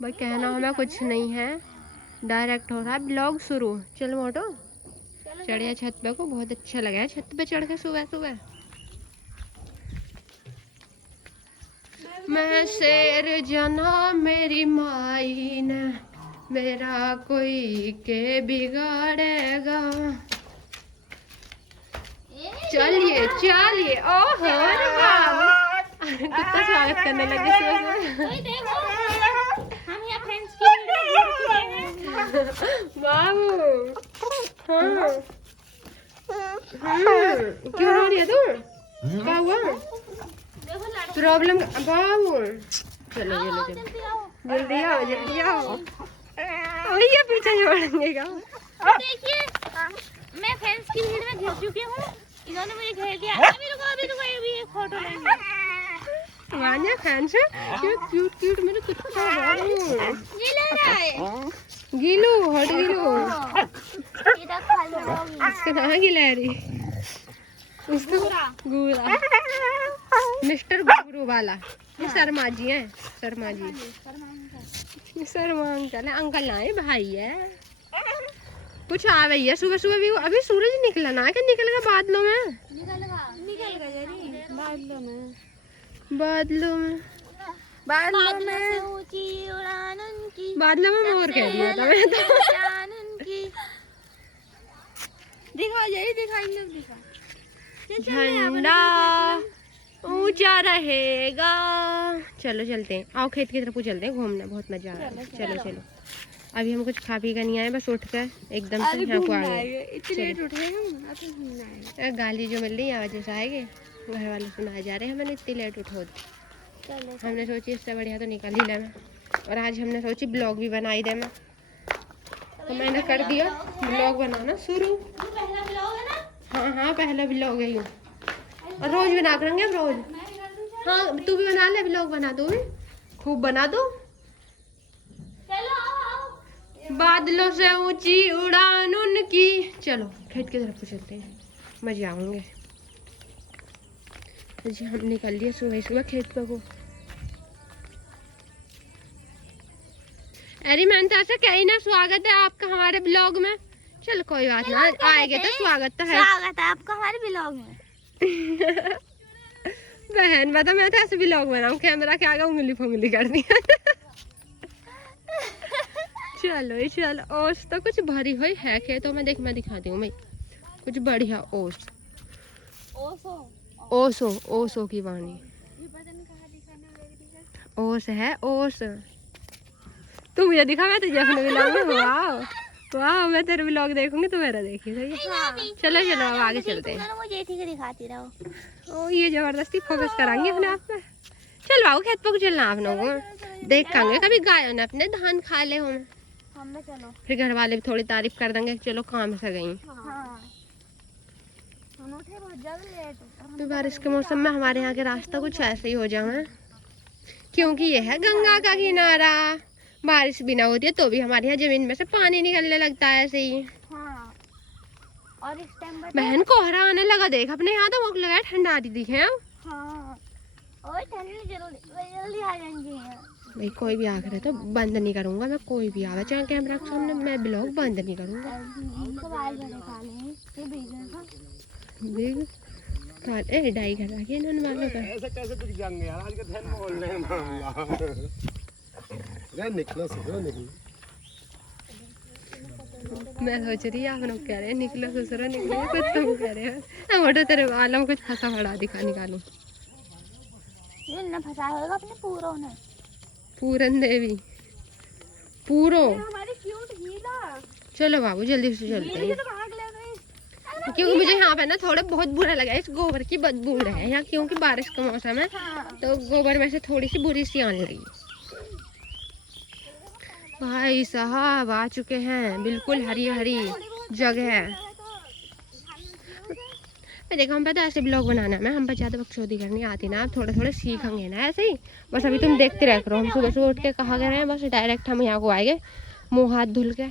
भाई कहना हमें कुछ नहीं है, डायरेक्ट हो रहा है ब्लॉग शुरू। चल मोटो चढ़िया छत पे को, बहुत अच्छा लगा है छत पे चढ़ के सुबह सुबह। मैं शेर जना मेरी माई ने, मेरा कोई के बिगाड़ेगा। चलिए चलिए, ओहो कुत्ता स्वागत करने लगे सुबह बाबू। हाँ क्यों रो रही है तू? क्या हुआ? प्रॉब्लम बाबू? चलो चलो चलो जल्दी आओ जल्दी आओ। भैया पीछे छोड़ेंगे का? देखिए मैं फ्रेंड्स की भीड़ में घिर चुकी हूँ, इन्होंने मुझे घेर दिया। अभी रुको अभी एक फोटो लेंगे। वान्या फैंस है क्यूट क्यूट मेरे कुत्ता बाबू। ये ले रहा है गिलू हट गिलू। इधर खा लो। इसका नाम गिलहरी, उसका गुरा, मिस्टर गुरु वाला। ये शर्मा जी है, शर्मा जी शर्मा अंकल है। अंकल ना है भाई है। कुछ आ गई है सुबह सुबह भी। अभी सूरज निकला ना क्या? निकलेगा बादलों में, बादलों में बादलों में बादलों में ऊंची उड़ान उनकी, बादलों में मोर कह दिया था मैं तो। जान उनकी। दिखा जरी दिखा इन लोग दिखा। झंडा ऊंचा रहेगा। चलो चलते हैं, आओ खेत की तरफ को चलते हैं घूमना, बहुत मजा आ रहा है। चलो चलो अभी हम कुछ खा पी कर नहीं आए, बस उठ कर एकदम से यहाँ को आ गए। इतने लेट उठ गए हम, अब तो घूमना है। गाली जो मिल रही है वजह से आएंगे, घर वाले सुनाए जा रहे हैं हमने इतनी लेट उठो। हमने सोची इससे बढ़िया तो निकल ही लेना, और आज हमने सोची ब्लॉग भी बना ही देना, तो मैंने कर दिया ब्लॉग बनाना शुरू। पहला ब्लॉग है ना? हाँ हाँ पहला ब्लॉग है यूँ, और रोज बना करेंगे अब रोज। हाँ तू भी बना ले ब्लॉग, बना दो भी खूब बना दो। चलो आओ। बादलों से ऊंची उड़ान उनकी। चलो खेत की तरफ को चलते हैं, मजे आएंगे। जी हम निकल लिए सुबह सुबह खेत पे को। अरे मैंने तो ऐसा कही ना, स्वागत है आपका हमारे ब्लॉग में। चल कोई बात ना, आएंगे तो स्वागत तो है। स्वागत है आपका हमारे ब्लॉग में। बहन बता, मैं तो ऐसे ब्लॉग बनाऊं कैमरा के आगे उंगली फुंगली कर दी। चलो चलो, ओस तो कुछ भरी हुई है खेतों में, देख मैं दिखाती हूँ मैं कुछ बढ़िया ओस। ओसो ओसो की वाणी, ओस है ओस। तू मुझे दिखा, मैं तुझे अपने ब्लॉग में। वाह वाह, मैं तेरे ब्लॉग देखूंगी तो मेरा देखी सही है। चलो चलो अब आगे चलते हैं। मुझे ठीक है दिखाती रहो। ओ ये जबरदस्ती फोकस कराएंगे अपने आप पे। चल आओ खेत पे चलना आप लोगों को, देखेंगे कभी गायों ने अपने धान खा ले हम। चलो फिर घर वाले भी थोड़ी तारीफ कर देंगे, चलो काम से गई। हम उठे बहुत ज्यादा लेट। तो बारिश के मौसम में हमारे यहाँ के रास्ता कुछ ऐसे ही हो जाए, क्योंकि ये है गंगा का किनारा। बारिश भी ना होती है तो भी हमारे यहाँ जमीन में से पानी निकलने लगता है ऐसे ही। हाँ। और इस टाइम बहन कोहरा आने लगा, देख अपने यहाँ तो मुख लगा ठंडा आती दिखे। हाँ और ठंडी जल्दी आ जाएंगे। भाई कोई भी आकर तो बंद नहीं करूंगा मैं, कोई भी आवे चाहे कैमरा के सामने, मैं ब्लॉग बंद नहीं करूंगा। बिग काले डाई कर रखी है इन्होंने वालों का। ऐसे कैसे बिक जाएंगे यार, आज के दिन में बोल रहे हैं रे निकलो ससुर निकलो। मैं सोच रही आप लोग कह रहे हैं निकलो ससुर निकलो, कुछ तुम कह रहे हो। मोटो तेरे आलम कुछ फंसा पड़ा दिखा निकालू। ये ना फंसा होगा अपने पूरों ने। पूरन देवी पूरो। हमारी क्यूट गीला। चलो बाबू जल्दी से चलते हैं, तो भाग ले गई। क्योंकि मुझे यहाँ पे ना थोड़ा बहुत बुरा लगा इस गोबर की बदबू है यहाँ, क्योंकि बारिश का मौसम है तो गोबर में से थोड़ी सी बुरी सी आने लगी। भाई साहब आ चुके हैं, बिल्कुल हरी हरी जगह। देखो हम पता ऐसे ब्लॉग बनाना में हम पर ज़्यादा बकचोदी करनी आती ना, आप थोड़े थोड़े सीखेंगे ना ऐसे ही। बस अभी तुम देखते रह करो, हम सुबह सुबह उठ के कहा कर रहे हैं, बस डायरेक्ट हम यहाँ को आएंगे मुँह हाथ धुल के।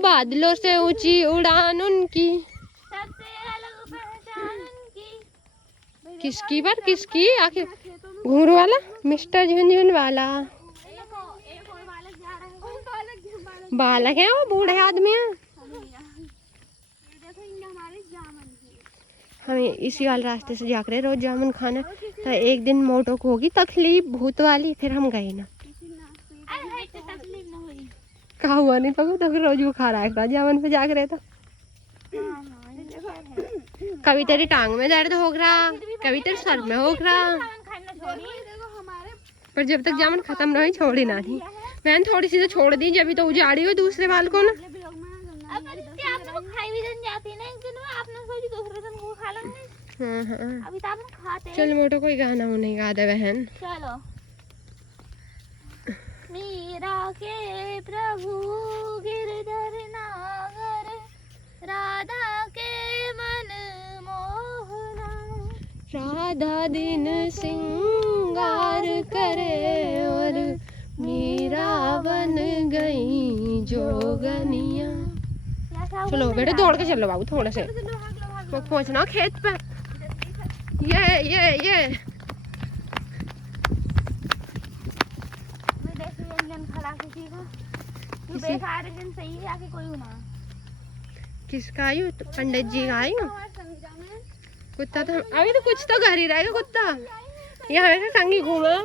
बादलों से ऊंची उड़ान उनकी, सबसे अलग पहचान उनकी। किसकी बार किसकी आखिर घुंघरू वाला, मिस्टर झुनझुन वाला। एक और बालक जा रहा है। बालक है वो, बूढ़े आदमी है। देखो इनके हमारे जामन है। हम इसी वाले रास्ते से जा रहे रोज जामुन खाने। तो एक दिन मोटो को होगी तकलीफ भूत वाली, फिर हम गए ना। अरे तो तकलीफ न हुई। कहा हुआ नहीं पकड़, तो रोज बुखार आएगा जामुन पे जाग रहे। तो हाँ ये देखो है। कभी तेरी टांग में दर्द हो रहा, कभी तेरे सर में हो रहा, खाना छोड़ी। देखो हमारे पर जब तक जामुन खत्म ना हो छोड़ी ना थी। मैंने थोड़ी सी तो छोड़ दी, जब तो उजाड़ी हो दूसरे बाल को ना। अब आप लोग खाई भी दिन जाती ना, एक दिन में आपने सोची दूसरे दिन वो खा लेंगे। हाँ हाँ अभी तो आपने खाते हैं। चल मोटो कोई गाना नहीं गा दे बहन। चलो। मीरा के प्रभु गिरधर नागर, राधा के मन मोहना। राधा दिन सिंगार करे और मीरा बन गई जोगनिया। चलो बेटे दौड़ के चलो बाबू, थोड़े से पहुंचना खेत पे। ये खड़ा किसी को तू बेकार दिन सही है, आके कोई ना। किसका आयु? तो पंडित जी का आयु। कुत्ता तो अभी तो कुछ तो घर ही रहेगा कुत्ता, ये हमेशा संगी घूमा।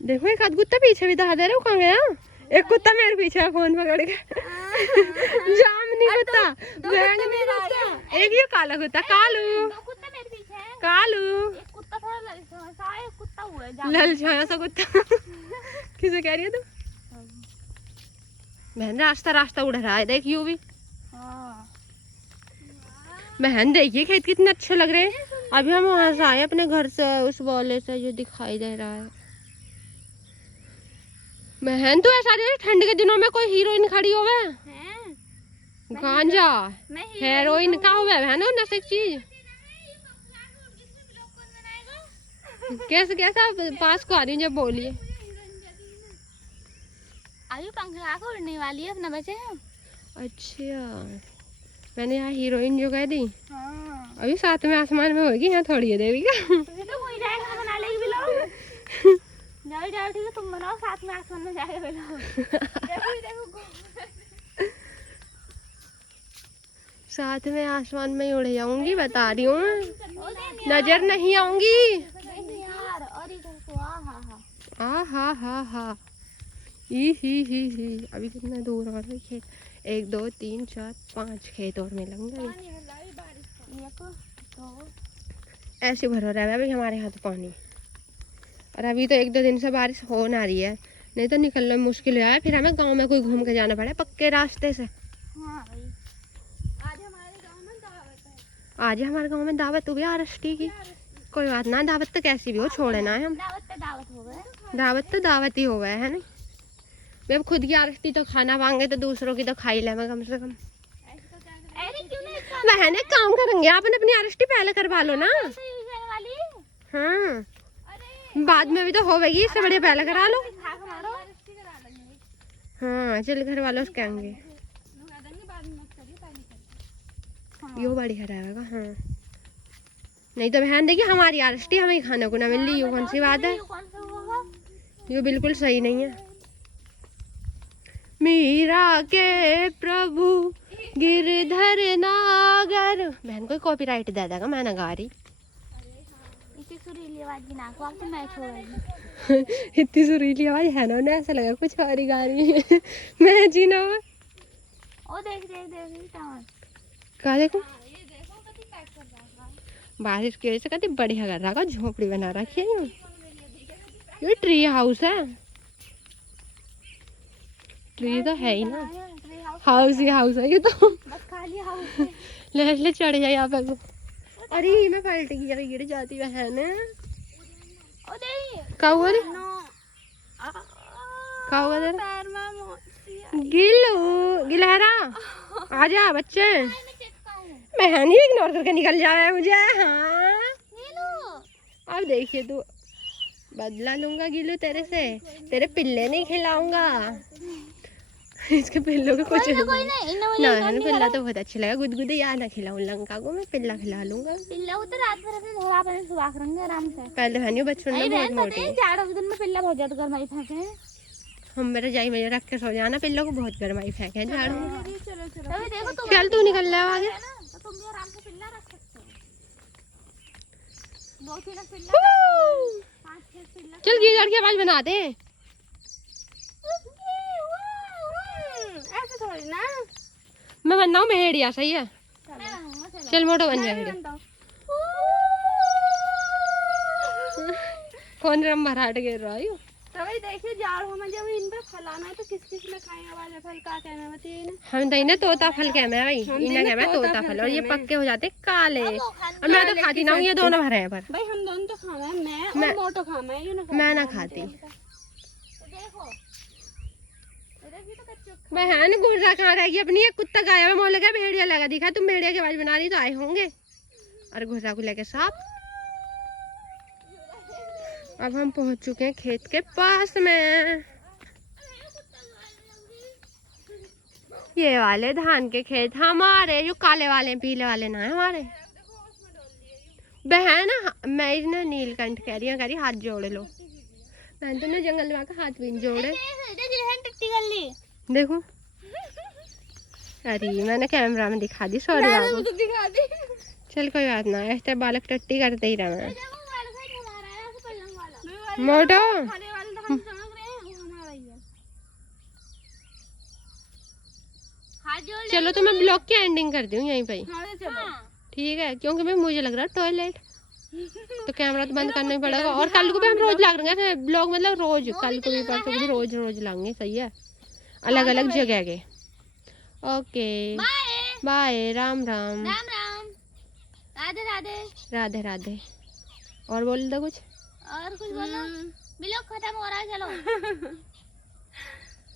देखो एक आध कुत्ता पीछे भी दहा दे रहे हो, कहाँ गया? एक कुत्ता मेरे पीछे है फोन पकड़ के। जामनी कुत्ता, बैंगनी कुत्ता, एक ये काला कुत्ता कालू। दो कुत्ते मेरे पीछे हैं। कालू एक कुत्ता थोड़ा ललचा सा है, एक कुत्ता हुआ है लल छाया सा कुत्ता। किसे कह रही है तू? बहन रास्ता रास्ता उड़ रहा है, देख यू भी। हाँ। बहन देखिए खेत कितने अच्छे लग रहे हैं। अभी हम वहां से आए अपने घर से, उस वाले से जो दिखाई दे रहा है। बहन तू ऐसा दे ठंड के दिनों में कोई हीरोइन खड़ी होवे, गांजा हेरोइन का होवे बहन, और नशे की चीज। कैसे कैसा पास को आ रही जब बोलिए। अभी पंखा को उड़ने वाली है अपना बचे। अच्छा मैंने यहाँ हीरोइन जो कह दी। हाँ। अभी साथ में आसमान में होगी, यहाँ थोड़ी है देवी का। तो कोई जाएगा बना लेगी बिलो। जाओ जाओ ठीक है, तुम बनाओ साथ में आसमान में जाएगा बिलो। देखो साथ में आसमान में उड़ जाऊंगी, बता रही हूँ, नजर नहीं आऊंगी। यार और इधर को आ हा ही। अभी कितना दूर और है खेत? 1 2 3 4 5 खेत और मिलेंगे। ऐसे भरो रहा है अभी हमारे हाथ पानी। और अभी तो 1 2 दिन से बारिश हो ना रही है, नहीं तो निकलना मुश्किल है। फिर हमें गांव में कोई घूम के जाना पड़े पक्के रास्ते से। हाँ भाई। आज हमारे गांव में दावत हुई आरष्टी की। कोई बात ना, दावत तो कैसी भी हो छोड़े ना है हम। दावत हो गए। दावत तो दावत ही हो गए है ना। अब खुद की आरष्टी तो खाना मांगे तो दूसरों की तो खाई ले कम से कम। अरे क्यों नहीं बहन एक काम करेंगे, आप अपनी आरष्टी पहले करवा लो ना। वाली। हाँ बाद में भी तो होगी, इससे बढ़िया पहले करा लो। हाँ चल घर वालों से कहेंगे, यो बढ़िया रहेगा। हाँ नहीं तो बहन देखिए हमारी आरष्टी हमें ही खाने को ना मिल रही, कौन सी बात है? यो बिल्कुल सही नहीं है। मीरा के प्रभु गिरधर नागर। बहन कोई कॉपीराइट दे देगा, मैं ना गा रही। इतनी सुरीली आवाज की नाक आपसे मैच हो गई। इतनी सुरीली आवाज है ना, उन्हें ऐसा लगा कुछ और ही गा रही है। मैं जी ना ओ देख कहा देखो बारिश की वजह से कहती बढ़िया कर रहा, झोपड़ी बना रखी है। ये ट्री हाउस है, ट्री तो है ही ना, हाउस ही हाउस है ये तो। बस खाली हाउस है। ले चढ़ जाए यहाँ पे। अरे मैं पलट गई, गिर जाती है ना। ओ दे क्या हुआ रे? क्या हुआ तेरा? गिल्लू गिलहरा आजा बच्चे। मैं नहीं इग्नोर करके निकल जाए मुझे। हाँ अब देखिए तू, बदला लूंगा गिल्लू तेरे से, तेरे पिल्ले नहीं खिलाऊंगा। इसके पिल्लों के कुछ कोई नहीं इन मुझे ना हमें पिल्ला तो बहुत अच्छा लगा। गुदगुदे या ना खिलाऊं लंका को, मैं पिल्ला खिला लूंगा। पिल्ला को तो रात भर अपने धोला पानी सुबह करेंगे आराम से। पहले बहनियों बचपन में बहुत मोटी है। जाड़ों के दिन में पिल्ला बहुत ज्यादा गरमाई फेंके। हम मेरा जाई में रख के सो जाना, पिल्लों को बहुत गरमाई फेंके झाड़ू में। अभी देखो तुम चल तू निकल रहा है आगे। तो तुम भी आराम से पिल्ला रख सकते हो। 2-3 पिल्ला 5-6 पिल्ला। चल गीदड़ की आवाज बनाते हैं। ऐसे थोड़ी ना। मैं बनना हूँ भेड़िया, सही है। चल मोटो बन जा भेड़िया। कौन रम भराट गिर रहा है? तो भाई देखिए जाड़ों में जब इन पे फलाना है तो किस किस ने खाए वाले फल का कहना बताइए ना। हम तो इन्हें तोता फल कहते हैं भाई, इन्हें कहते हैं तोता फल। और ये पक्के हो जाते काले। और मैं तो खाती ना हूँ, ये दोनों भरे हैं पर। भाई हम दोनों तो खाना है, मैं और मोटो खाना है, ये ना मैं ना खाती। देखो देखिए तो कच्चे बहन गुर्रा कहाँ रह गई अपनी? एक कुत्ता गायब है, मोह लगा भेड़िया लगा दिखा। तुम भेड़िया की आवाज बना रही तो आए होंगे। और गुर्रा को लेके साथ अब हम पहुंच चुके हैं खेत के पास में। ये वाले धान के खेत हमारे, जो काले वाले पीले वाले ना है हमारे। बहन मैं इन्हें नीलकंठ कह रही हूँ, हाथ जोड़ लो। बहन तुमने जंगल में आकर हाथ भी नहीं जोड़े। देखो अरे मैंने कैमरा में दिखा दी, सॉरी बाबू। दिखा दी। चल कोई बात ना, ऐसे बालक टट्टी करते ही रहा। मोटो खाने वाले तो हम समझ रहे हैं, वो हमारा ही है। हाथ जोड़ ले। चलो तो मैं ब्लॉग की एंडिंग कर दूँ यहीं पे ही। हाँ चलो ठीक है, क्योंकि मैं मुझे लग रहा है टॉयलेट तो कैमरा तो बंद करना ही पड़ेगा। और कल को भी हम रोज लाएंगे ब्लॉग, मतलब रोज, कल को भी परसों को भी रोज रोज लाएंगे, सही है, अलग अलग जगह के। Okay bye, Ram Ram. राम राम, राधे राधे। राधे राधे। और बोल दो कुछ। और कुछ बोलो। ब्लॉग खत्म हो रहा है, चलो।